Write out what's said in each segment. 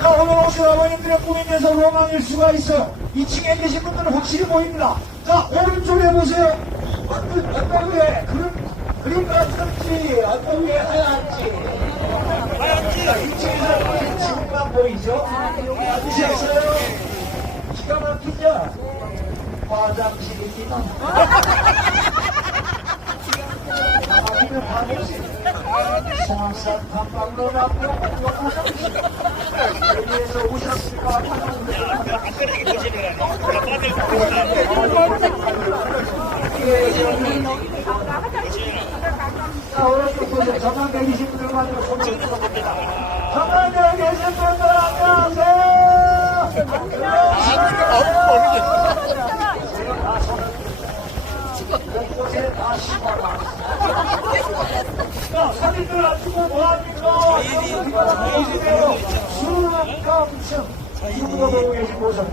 자, 오늘 오신 어머님들의 꿈인데서 로망일 수가 있어. 2층에 계신 분들은 확실히 보입니다. 자, 오른쪽에 보세요. 어떤, 어떤 게, 그림, 그림 같은지, 어떤 게 하얀지. 자, 2층에서 보신 친구가 보이죠? 찾으셨어요? 기가 막히죠? 화장실입니다. 아니면 화장실. 성산 탐방로 앞으로 화장실. 여기에서 오셨을까? 자, 오른쪽 보세요. 들어봅니다. 전망대 계신 분들 안녕하세요. 곳곳에 다 심어놔. 자, 사진들 안 찍고 뭐합니까? 보이시네요. 수감층. 누구가 보고 계신 모습.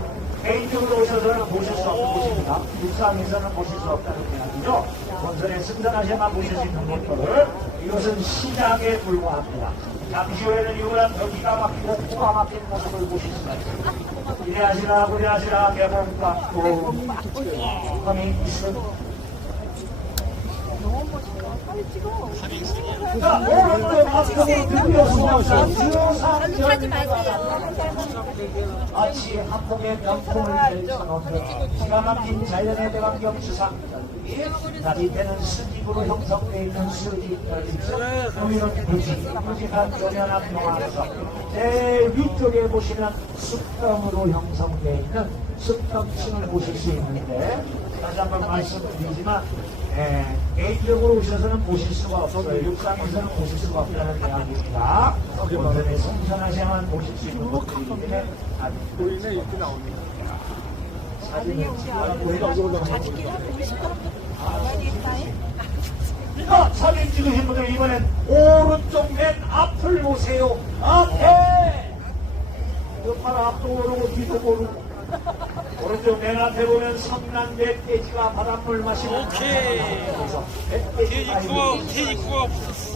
개인적으로 오셔서는 보실 수 없는 곳입니다. 육상에서는 보실 수 없다는 이야기죠. 본선에 승선하셔만 보실 수 있는 곳들을 이것은 시작에 불과합니다. 잠시 후에는 이거랑 더 기가 막히고 코가 막힌 모습을 보실 수가 있습니다. 이래 하시라 그래 하시라 개봉 받고 감이 자, 오 들려서 주상전입니다. 마치 한국의 명품을 펼쳐놓는 기가 막힌 자연의 대환경 주상들이 나 밑에는 수직으로 형성되어 있는 수직들이 보이는 부지, 부지가 조연한 동안에서 제일 위쪽에 보시면 숲덩으로 형성되어 있는 숲덩층을 보실 수 있는데 다시 한 번 말씀드리지만 예, 개인적으로 오셔서는 보실 수가 없어요. 육상에서는 보실 수가 없다는 이야기입니다. 본선에 승선하셔야만 보실 수 있는 것들이기 때문에 아주 보이네 이렇게 나옵니다. 사진을 찍어서 자, 사진 찍으신 분들 이번엔 오른쪽 맨 앞을 보세요. 앞에! 옆팔 앞도 모르고 뒤도 모르고. 오른쪽 맨 앞에 보면 성난 멧돼지가 바닷물 마시고 오케이. 사이에 케이크와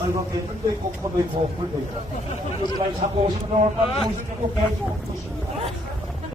얼굴 눈도 있고 코도 있고 볼도 있고 여기가 잡고 오시면 오늘 밤 보시면 꼭 돼지 꼭 드십니다.